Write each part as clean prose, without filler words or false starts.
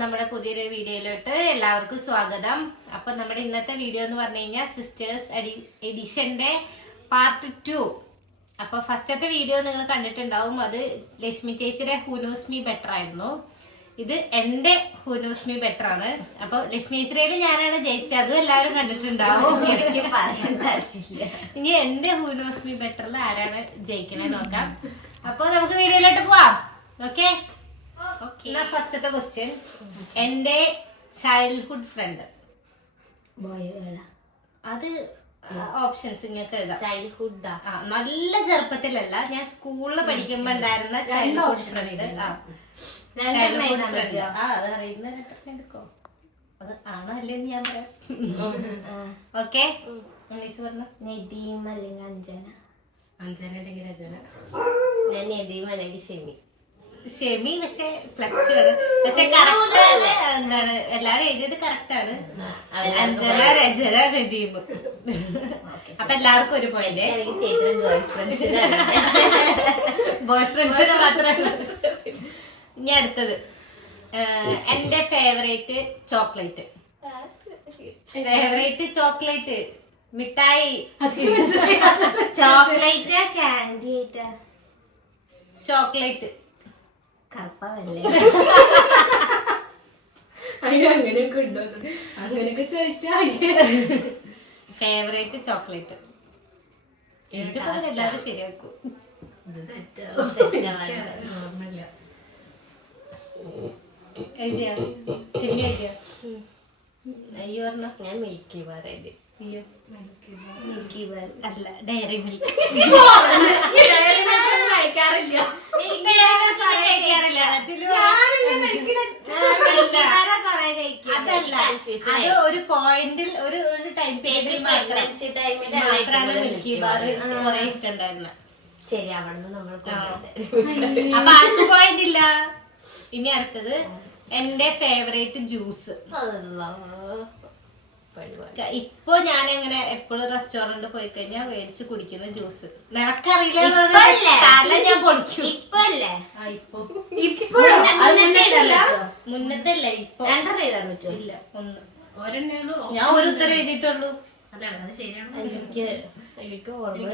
നമ്മുടെ പുതിയൊരു വീഡിയോയിലോട്ട് എല്ലാവർക്കും സ്വാഗതം. അപ്പൊ നമ്മുടെ ഇന്നത്തെ വീഡിയോ എന്ന് പറഞ്ഞു കഴിഞ്ഞാൽ സിസ്റ്റേഴ്സ് എഡിഷന്റെ പാർട്ട് 2. അപ്പൊ ഫസ്റ്റത്തെ വീഡിയോ നിങ്ങൾ കണ്ടിട്ടുണ്ടാവും. അത് ലക്ഷ്മി ചേച്ചിയുടെ ഹു നോസ് മീ ബെറ്റർ ആയിരുന്നു. ഇത് എന്റെ ഹു നോസ് മീ ബെറ്റർ ആണ്. അപ്പൊ ലക്ഷ്മി ചേച്ചിയുടെ ഞാനാണ് ജയിച്ചത്, അതും എല്ലാവരും കണ്ടിട്ടുണ്ടാവും. എനിക്ക് പറയാൻ താല്പര്യമില്ല. ഇനി എന്റെ ഹു നോസ് മീ ബെറ്ററിൽ ആരാണ് ജയിക്കണേ നോക്കാം. അപ്പൊ നമുക്ക് വീഡിയോയിലോട്ട് പോവാം. ഓക്കെ. ഫസ്റ്റത്തെ ക്വസ്റ്റ്യൻ, എന്റെ ചൈൽഡ്ഹുഡ് ഫ്രണ്ട്. അത് ഓപ്ഷൻസ് നിങ്ങൾക്ക് എഴുതാം. ചൈൽഡ്ഹുഡ് നല്ല ചെറുപ്പത്തിലല്ല, ഞാൻ സ്കൂളിൽ പഠിക്കുമ്പോ ഉണ്ടായിരുന്ന ചൈൽഡ്ഹുഡ് ഫ്രണ്ട്. ചൈൽഡ്ഹുഡ് ഫ്രണ്ട് അത് അറിയുന്ന എടുക്കോ, അത് ആണോ അല്ലേന്ന് ഞാൻ പറയാം. ഓക്കെ, പറഞ്ഞ നദീം അല്ലെങ്കിൽ അഞ്ജന. അഞ്ജന അല്ലെങ്കിൽ രചന. ഞാൻ നദീം അല്ലെങ്കിൽ ഷെമി. ഷെമി പക്ഷെ +2 ആണ്. പക്ഷെ കറക്റ്റ് എന്താണ് എല്ലാരും എഴുതിയത് കറക്റ്റ് ആണ്. അഞ്ജന, രചന, നദീം. അപ്പൊ എല്ലാവർക്കും ഒരു പോയിന്റ്. ബോയ് ഫ്രണ്ട്സിന് മാത്രമേ. ഇനി അടുത്തത്, എന്റെ ഫേവറേറ്റ് ചോക്ലേറ്റ്. ഫേവറേറ്റ് ചോക്ലേറ്റ് മിഠായി. ചോക്ലേറ്റ് കാൻഡി ആയിട്ടാ. ചോക്ലേറ്റ് കറുപ്പല്ലേ? അങ്ങനെയൊക്കെ ഉണ്ടോ? അങ്ങനെയൊക്കെ ചോദിച്ചാ ഫേവറേറ്റ് ചോക്ലേറ്റ്. എന്ത് പറഞ്ഞ എല്ലാവരും ശരിയാക്കും. എഴുതിയാ ശരി എഴുതിയാ? അയ്യോ പറഞ്ഞ ഞാൻ മിൽക്കി ബാർ എഴുതി. അയ്യോ മിൽക്കി ബാർ അല്ല, ഡയറി മിൽക്ക്. കഴിക്കാറില്ല. അതല്ല, അത് ഒരു പോയിന്റിൽ ഒരു ടൈം പീരീഡിൽ മാത്രമാണ് മിൽക്കി ബാർ കുറെ ഇഷ്ടമുണ്ടായിരുന്നത്. ശരി, അവിടെ നമ്മൾ അപ്പൊ ആർക്ക് പോയിന്റ് ഇല്ല. ഇനി അടുത്തത്, എന്റെ ഫേവറേറ്റ് ജ്യൂസ്. ഇപ്പൊ ഞാൻ എങ്ങനെ എപ്പോഴും റെസ്റ്റോറന്റ് പോയി കഴിഞ്ഞാൽ മേടിച്ച് കുടിക്കുന്ന ജ്യൂസ് നിനക്കറിയില്ല. ഞാൻ പൊടിക്കും. ഇപ്പല്ലേ? മുന്നത്തെ അല്ല, ഇപ്പൊ രണ്ടെണ്ണം എഴുതാൻ പറ്റുമോ? ഇല്ല, ഒന്ന്. ഞാൻ ഒരു ഉത്തരം എഴുതിയിട്ടുള്ളൂ.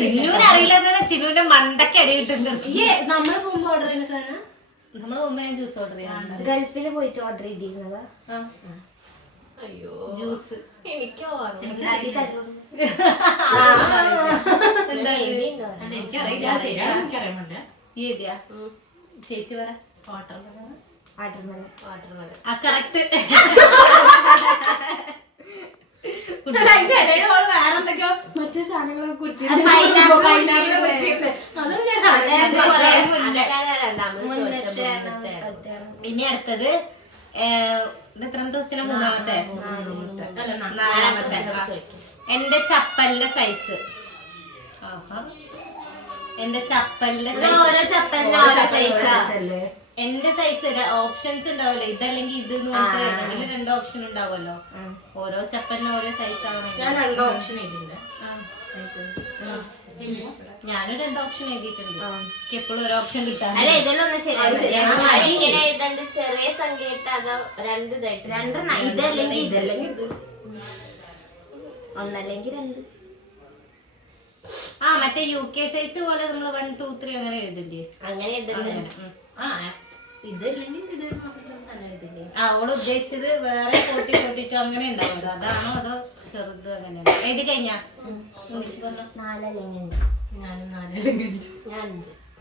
ചിന്നൂന് അറിയില്ല. ചിന്നൂന്റെ മണ്ടക്ക് അടി കിട്ടുന്നുണ്ട്. നമ്മള് പോകുമ്പോ ഓർഡർ ചെയ്യുന്ന സാധനം, നമ്മള് മുമ്പ് ഞാൻ ജ്യൂസ് ഓർഡർ ചെയ്യാറുണ്ട്. ഗൾഫില് പോയിട്ട് ഓർഡർ ചെയ്തിരുന്നതാ. അയ്യോ ജ്യൂസ് എനിക്ക് ഏതിയാ ചേച്ചി പറ. കറക്റ്റ്. വേറെന്തൊക്കെയോ മറ്റേ സാധനങ്ങളൊക്കെ കുറിച്ച്. ഇനി അടുത്തത്, എത്രാമത്തെ ക്വസ്റ്റ്യൻ? മൂന്നാമത്തെ. എന്റെ ചപ്പലിന്റെ സൈസ്. എന്റെ ചപ്പലിന്റെ സൈസ്. എന്റെ സൈസ് ഓപ്ഷൻസ് ഉണ്ടാവല്ലോ, ഇതല്ലെങ്കിൽ ഇത് ഏതെങ്കിലും 2 ഓപ്ഷൻ ഉണ്ടാവുമല്ലോ. ഓരോ ചപ്പലിനും ഓരോ സൈസ് ആവണം. ഞാൻ 2 ഓപ്ഷൻ എഴുതിയില്ല. ഞാനും 2 ഓപ്ഷൻ എഴുതിയിട്ടുണ്ട്. എനിക്ക് എപ്പോഴും ഒരു ഓപ്ഷൻ കിട്ടാൻ. അല്ല, ഇതെല്ലാം ചെറിയ സംഖ്യ അതോ രണ്ടെണ്ണം? ഇതല്ലെങ്കിൽ ഇത്, ഒന്നല്ലെങ്കിൽ 2. മറ്റേ UK സൈസ് പോലെ നമ്മള് 1 2 3 അങ്ങനെ എഴുതില്ലേ? അങ്ങനെ അവള് ഉദ്ദേശിച്ചത് വേറെ 40 42 അങ്ങനെ ഉണ്ടാവുമല്ലോ, അതാണോ അതോ ചെറുത്? അങ്ങനെ എഴുതി കഴിഞ്ഞാ 4 അല്ലെങ്കിൽ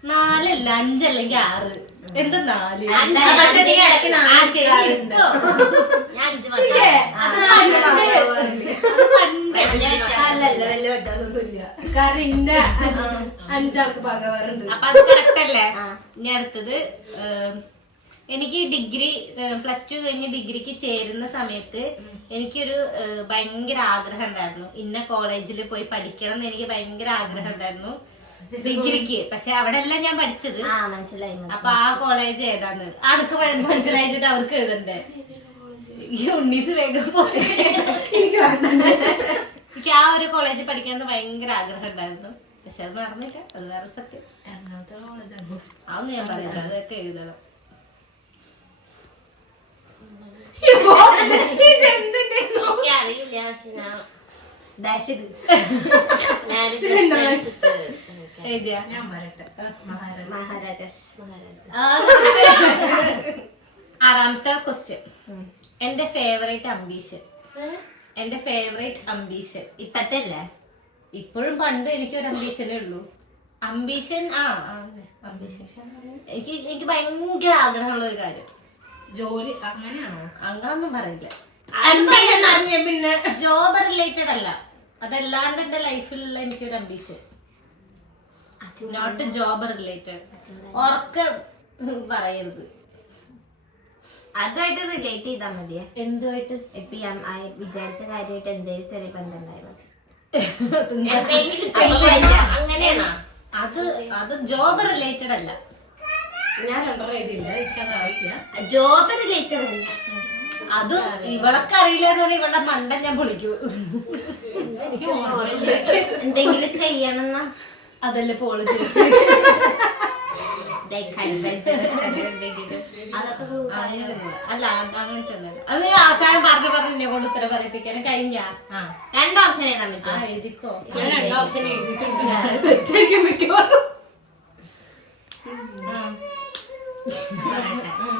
4 അല്ല 5 അല്ലെങ്കിൽ 6. എന്താ 4? കാരണം ഇന്ന 5 ആൾക്ക് പകവാറുണ്ട്. അപ്പൊ അത് കറക്റ്റ് അല്ലേ? ഇനി അടുത്തത്, എനിക്ക് ഡിഗ്രി +2 കഴിഞ്ഞ് ഡിഗ്രിക്ക് ചേരുന്ന സമയത്ത് എനിക്കൊരു ഭയങ്കര ആഗ്രഹം ഉണ്ടായിരുന്നു, ഇന്ന കോളേജിൽ പോയി പഠിക്കണം എന്ന് എനിക്ക് ഭയങ്കര ആഗ്രഹം ഉണ്ടായിരുന്നു ഡിഗ്രിക്ക്. പക്ഷെ അവിടെ എല്ലാം ഞാൻ പഠിച്ചത്. മനസ്സിലായി. അപ്പൊ ആ കോളേജ് ഏതാന്ന് ആൾക്ക് മനസ്സിലായിട്ട് അവർക്ക് എഴുതണ്ടേ? ഈ ഉണ്ണീസ് വേഗം എനിക്ക് ആ ഒരു കോളേജിൽ പഠിക്കാൻ ഭയങ്കര ആഗ്രഹം ഉണ്ടായിരുന്നു. പക്ഷെ അത് നടന്നില്ല, അത് വേറെ സത്യം. അതൊന്നും ഞാൻ പറയില്ല, അതൊക്കെ എഴുതണം. എനിക്ക് അറിയില്ല പക്ഷെ ഞാൻ ഡാഷ് ഇത് എഴുതിയാ ഞാൻ വരട്ടെ മഹാരാജാസ് ആറാമത്തെ ക്വസ്റ്റ്യൻ. എന്റെ ഫേവറേറ്റ് അംബീഷൻ. എന്റെ ഫേവറേറ്റ് അംബീഷൻ ഇപ്പത്തെ അല്ലേ? ഇപ്പോഴും പണ്ട് എനിക്കൊരു അംബീഷനേ ഉള്ളൂ. അംബീഷൻ അംബീഷൻ എനിക്ക് ഭയങ്കര ആഗ്രഹമുള്ള ഒരു കാര്യം. ജോലി അങ്ങനെയാണോ? അങ്ങനൊന്നും പറയില്ല. പിന്നെ ജോബ് റിലേറ്റഡ് അല്ല, അതല്ലാണ്ട് എന്റെ ലൈഫിലുള്ള എനിക്കൊരു അംബീഷൻ. Not job related. ഓർക്ക് പറയരുത്. അതുമായിട്ട് റിലേറ്റ് ചെയ്താൽ മതിയെ. എന്തുമായിട്ട്? ഇപ്പൊ വിചാരിച്ച കാര്യമായിട്ട് എന്തെങ്കിലും ചെറിയ ബന്ധമുണ്ടായാൽ മതി. അങ്ങനെയാണോ? അത് ജോബ് റിലേറ്റഡ് അല്ല. ഞാൻ രണ്ടര എഴുതിയില്ല, എനിക്കത് അറിയില്ല. ജോബ് റിലേറ്റഡ് അല്ല. അത് ഇവളൊക്കെ അറിയില്ല എന്ന് പറഞ്ഞാൽ ഇവളുടെ മണ്ടൻ ഞാൻ പൊളിക്കൂ. എന്തെങ്കിലും ചെയ്യണമെന്നാ അതല്ലേ പോള് ചോദിച്ചു. അതൊക്കെ അല്ല അങ്ങനത്തെ അത് അവസാനം പറഞ്ഞു എന്നെ കൊണ്ട് ഉത്തരം പറയിപ്പിക്കാനും കഴിഞ്ഞ. രണ്ട് ഓപ്ഷൻ എഴുതാൻ പറ്റും. എഴുതിക്കോ. ഞാൻ രണ്ട് ഓപ്ഷൻ എഴുതിയിട്ടുണ്ട്. തെറ്റായിരിക്കും മിക്കവാറും.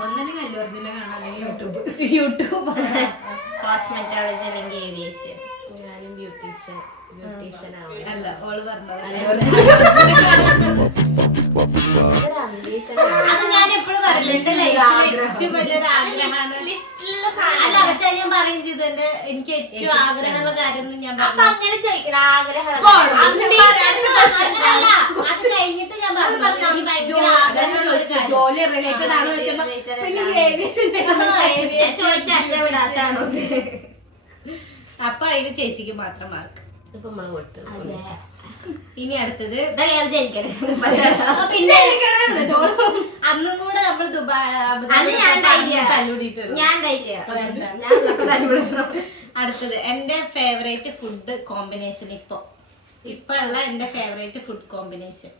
ഒന്നിനും കല്ലുവർജിനെ കാണാൻ യൂട്യൂബ് കോസ്മെറ്റോളജി അല്ലെങ്കിൽ ഏവിയേഷൻ. ഞാനും ബ്യൂട്ടീഷ്യൻ അല്ല ഓള് പറഞ്ഞത്. അത് ഞാൻ എപ്പോഴും പറയില്ല, എന്റെ ലൈഫിൽ ഏറ്റവും വലിയൊരു ആഗ്രഹമാണ്. അല്ല പക്ഷെ ഞാൻ പറയും ചെയ്തു എനിക്ക് ഏറ്റവും ആഗ്രഹമുള്ള കാര്യം ഞാൻ പറഞ്ഞു. അങ്ങനെ ചോദിക്കണം ആഗ്രഹം. അങ്ങനല്ല, അത് കഴിഞ്ഞിട്ട് ഞാൻ പറഞ്ഞു എനിക്ക് ഭയങ്കര ആഗ്രഹമുള്ള ഒരു കാര്യം. ജോലി റിലേറ്റഡ് ആണ് വെച്ചപ്പോ പിന്നെ ചോദിച്ച അച്ഛ വിടാത്താണോ? അപ്പൊ അതിന് ചേച്ചിക്ക് മാത്രം മാർക്ക്. ഇപ്പൊ നമ്മള് വിട്ടു. ഇനി അടുത്തത് ജനിക്കണേ. പിന്നെ അന്നും കൂടെ നമ്മൾ ദുബായ് തല്ലൂടിയിട്ടുള്ളൂ. ഞാൻ അടുത്തത് എന്റെ ഫേവറേറ്റ് ഫുഡ് കോമ്പിനേഷൻ. ഇപ്പൊ ഉള്ള എന്റെ ഫേവറേറ്റ് ഫുഡ് കോമ്പിനേഷൻ.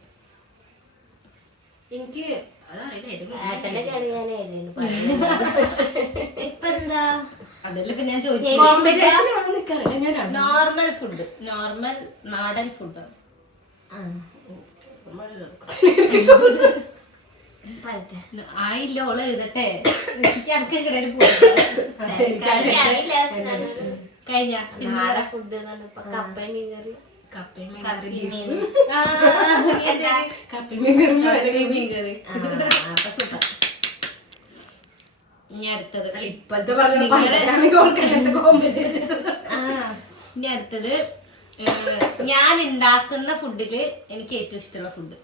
എനിക്ക് അതറിയില്ല. ഏട്ടന്റെ കറിയാനായിരുന്നു ഇപ്പൊ എന്താ അതല്ല പിന്നെ ഞാൻ ചോദിച്ചു. നോർമൽ ഫുഡ്, നോർമൽ നാടൻ ഫുഡ്. ആയില്ല ഓള് എഴുതട്ടെ. എനിക്ക് അനക്ക് കിടയിൽ പോയി കഴിഞ്ഞ ഫുഡ് കപ്പയും മീൻകറി. കപ്പയും മീൻകറി. ഇനി അടുത്തത് ഇനി അടുത്തത് ഞാൻ ഉണ്ടാക്കുന്ന ഫുഡില് എനിക്ക് ഏറ്റവും ഇഷ്ടമുള്ള ഫുഡ്.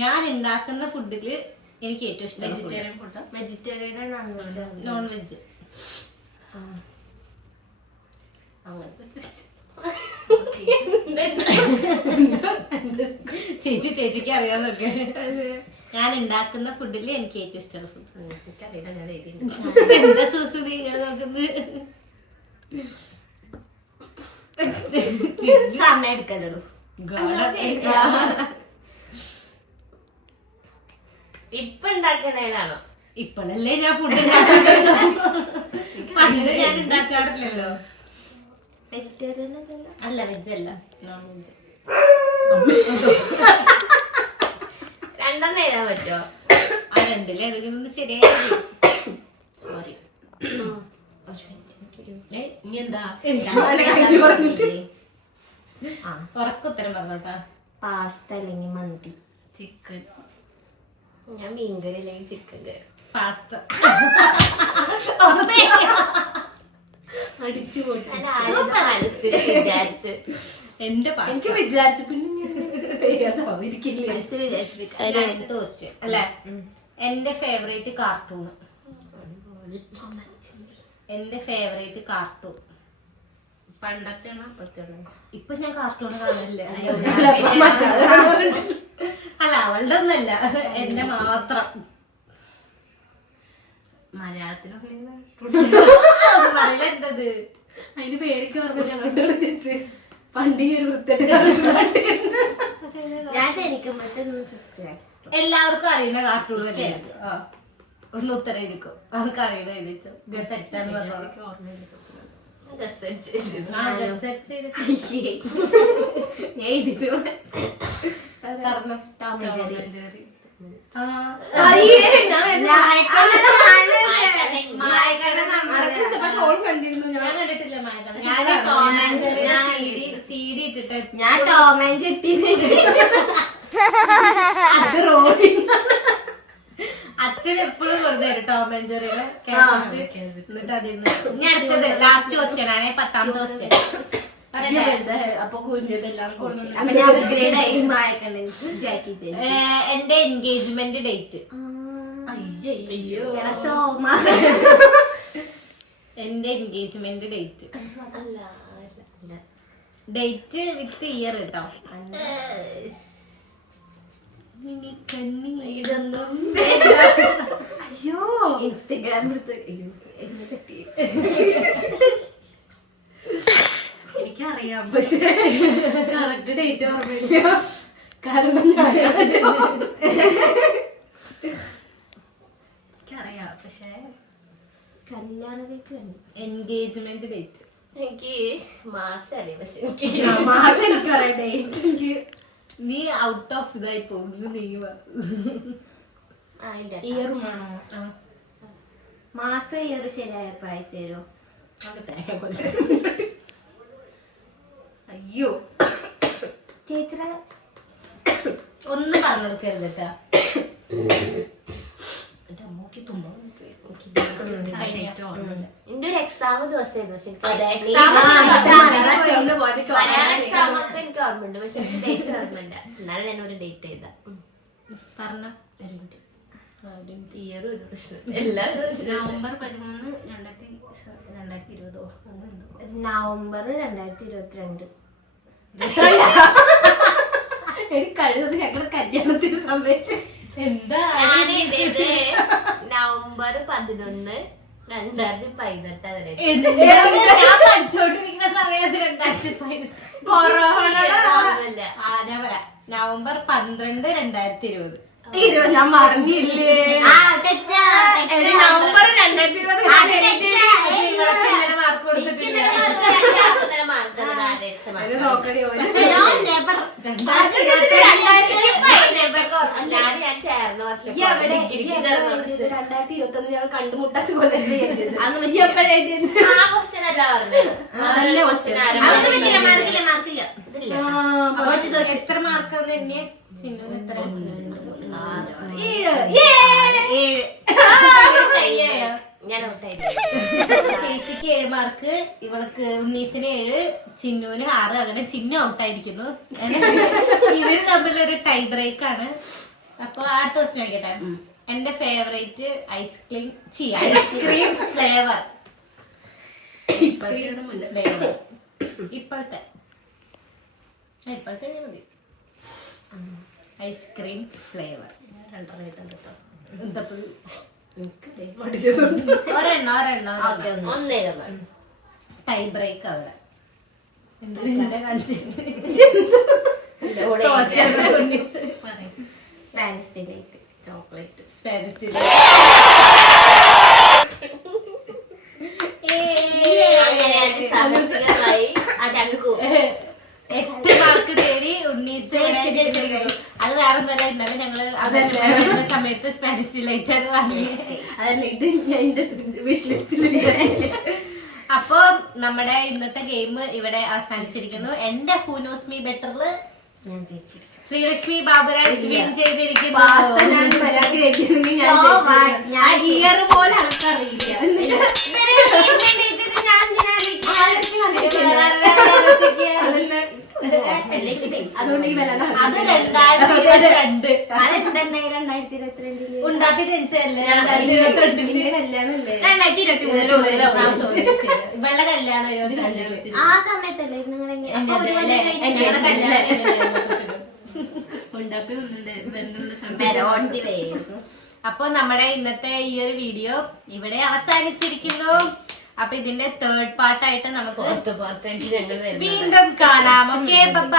ഞാൻ ഉണ്ടാക്കുന്ന ഫുഡില് എനിക്ക് ഏറ്റവും ഇഷ്ടം vegetarian food. Vegetarian non veg. ചേച്ചിക്ക് അറിയാന്നൊക്കെ. ഞാൻ ഉണ്ടാക്കുന്ന ഫുഡില് എനിക്ക് ഏറ്റവും ഇഷ്ടമുള്ള ഫുഡ്. എന്താ സൂസു നീ നോക്കുന്നത്? സമയം എടുക്കല്ലോ. ഇപ്പൊ ഉണ്ടാക്കണേലാണോ? ഇപ്പഴല്ലേ ഞാൻ ഫുഡ് ഉണ്ടാക്കാറുള്ളൂ. പണ്ട് ഞാൻ ഉണ്ടാക്കാറില്ലല്ലോ. വെജിറ്റേറിയൻ അല്ല, വെജ് അല്ല, നോൺ വെജ്. രണ്ടെണ്ണം എഴുതാൻ പറ്റുമോ? ആ രണ്ടില് ഏതെങ്കിലും ഒന്ന് ശരിയായി. സോറി. ഇനി എന്താ ഉറക്കുത്തരം പറഞ്ഞോട്ടാ. പാസ്ത അല്ലെങ്കിൽ മന്തി. ചിക്കൻ. ഞാൻ മീൻകറി അല്ലെങ്കിൽ ചിക്കൻ കറി. പാസ്ത. അടിച്ചു പോയിട്ട് മനസ്സിൽ വിചാരിച്ച് എന്റെ എനിക്ക് വിചാരിച്ചു പിന്നെ അല്ലെ. എന്റെ ഫേവറേറ്റ് കാർട്ടൂൺ. എന്റെ ഫേവറേറ്റ് കാർട്ടൂൺ പണ്ടത്തെ അപ്പഴത്തെ ഇപ്പൊ ഞാൻ കാർട്ടൂൺ കാണില്ല. അല്ല അവളുടെ ഒന്നല്ല, എന്റെ മാത്രം. മലയാളത്തിലത് അതിന് പേരൊക്കെ ഓർമ്മ പണ്ടിക ഒരു വൃത്തിയായിട്ട് ഞാൻ ജനിക്കും. എല്ലാവർക്കും അറിയുന്ന കാർട്ടൂൺ. ഒന്ന് ഉത്തരം എഴുതിക്കോ. നമുക്ക് അറിയണ എഴുതിച്ചോ. ഇത് തെറ്റാന്ന് പറഞ്ഞോ. ഞാൻ ടോം ആൻഡ് ജെറി അച്ഛൻ എപ്പോഴും കൊടുത്തരും ടോം ആൻഡ് ജെറിയുടെ എന്നിട്ട് അതിൽ നിന്ന്. ഇനി അടുത്തത് ലാസ്റ്റ് ക്വസ്റ്റ്യൻ ആണ്, 10ാമത്തെ ക്വസ്റ്റ്യൻ. അപ്പൊ കുഞ്ഞിതെല്ലാം അപ്പൊ ഞാൻ അപ്ഗ്രേഡ് ആയി മായക്കണ്ണൻ ജാക്കി ജെൻ. എന്റെ എൻഗേജ്മെന്റ് ഡേറ്റ്. സോമ എന്റെ എൻഗേജ്മെന്റ് ഡേറ്റ് വിത്ത് ഇയർ കേട്ടോ. അയ്യോ ഇൻസ്റ്റഗ്രാമിൽ എനിക്കറിയാം, പക്ഷെ കറക്റ്റ് ഡേറ്റ് ഓർമ്മയില്ല. കാരണം എനിക്കറിയാം, പക്ഷെ കല്യാണ ഡേറ്റ് എൻഗേജ്മെന്റ് ഡേറ്റ് എനിക്ക് മാസം അറിയാം, പക്ഷെ എനിക്ക് മാസം എനിക്കറിയാം ഡേറ്റ്. എനിക്ക് നീ ഔട്ട് ഓഫ് ഇതായി പോകുന്നു. നീ ഇയറും വേണോ? മാസം ഇയർ ശരിയായ പ്രൈസ് തരുമോ? അയ്യോ ചേച്ചിയുടെ ഒന്നും പറഞ്ഞു കൊടുക്കരുത് കേട്ടാ. എന്റെ അമ്മക്ക് തുമ്പ എന്റെ ഒരു എക്സാം ദിവസമായിരുന്നു, പക്ഷെ എനിക്ക് മലയാളം എക്സാം ഒക്കെ എനിക്ക് ഓർമ്മയുണ്ട്, പക്ഷെ എനിക്ക് ഡേറ്റ് ഓർമ്മയുണ്ട്. എന്നാലും ഞാൻ ഒരു ഡേറ്റ് ചെയ്താ പറഞ്ഞോ. ഇയറും ഒരു പ്രശ്നം, എല്ലാം നവംബർ 13, 2020. നവംബർ 2022. എനിക്ക് കഴിയുന്നത് ഞങ്ങളുടെ കല്യാണത്തിന് സമയത്ത് എന്താ നവംബർ 11, 2018 വരെ ഞാൻ പഠിച്ചോണ്ടിരിക്കുന്ന സമയത്ത് 2015 കൊറോണ ഞാൻ പറയാം. നവംബർ 12, 2020. ഞാൻ മറന്നില്ലേ? നവംബർ 2020 മാർക്ക് കൊടുത്തിട്ടില്ല. നോക്കണേ ഞാൻ ചേർന്ന വർഷം 2021 ഞാൻ കണ്ടുമുട്ടാത്ത കൊല്ലം ആ ക്വസ്റ്റ്യൻ അല്ല പറഞ്ഞത്. എത്ര മാർക്കാന്ന് തന്നെ ചിഹ്നം എത്ര? 7. ഞാൻ ഔട്ടായിരുന്നു. ചേച്ചിക്ക് 7 മാർക്ക്, ഇവൾക്ക് ഉണ്ണീസിന് 7, ചിന്നുവിന് 6. അങ്ങനെ ചിന്നു ഔട്ടായിരിക്കുന്നു. ഇവര് തമ്മിലൊരു ടൈ ബ്രേക്ക് ആണ്. അപ്പൊ അടുത്ത ക്വസ്റ്റ്യൻ നോക്കട്ടെ. എന്റെ ഫേവറേറ്റ് ഐസ്ക്രീം ഫ്ലേവർ. ഇപ്പോഴത്തെ മതി. ഐസ്ക്രീം ഫ്ലേവർ ഒരെണ്ണം ടൈ ബ്രേക്ക് അവിടെ. Spanish delight chocolate. സ്പാനിഷ് ചങ്കു 8 മാർക്ക് തേടി ഉണ്ണീസ്. അത് വേറെ ഒന്നല്ല, ഇന്നലെ ഞങ്ങള് അതിന്റെ സമയത്ത് സ്പാനിഷ് ഡിലൈറ്റ് ആണ് വാങ്ങിയത്. ഇത് എന്റെ വിഷ് ലിസ്റ്റിലുണ്ട്. അപ്പൊ നമ്മുടെ ഇന്നത്തെ ഗെയിം ഇവിടെ അവസാനിച്ചിരിക്കുന്നു. എന്റെ ഹൂ നോസ് മീ ബെറ്ററില് ഞാൻ ജയിച്ചിരിക്കും. ശ്രീലക്ഷ്മി ബാബുരാജ് വിൻ ചെയ്തിരിക്കുന്നു. ഞാൻ ഇയർ പോലെ ആൾക്കറിയില്ല. അതുകൊണ്ട് ഈ അത് 2022 2022 ഉണ്ടാക്കി ജനിച്ചതല്ലേ? 2022 കല്യാണല്ലേ? 2023 ഇവളുടെ കല്യാണം ആ സമയത്തല്ലേ അപ്പൊ നമ്മുടെ ഇന്നത്തെ ഈ ഒരു വീഡിയോ ഇവിടെ അവസാനിച്ചിരിക്കുന്നു. അപ്പൊ ഇതിന്റെ 3rd പാർട്ടായിട്ട് നമുക്ക് വീണ്ടും കാണാം. Okay, by.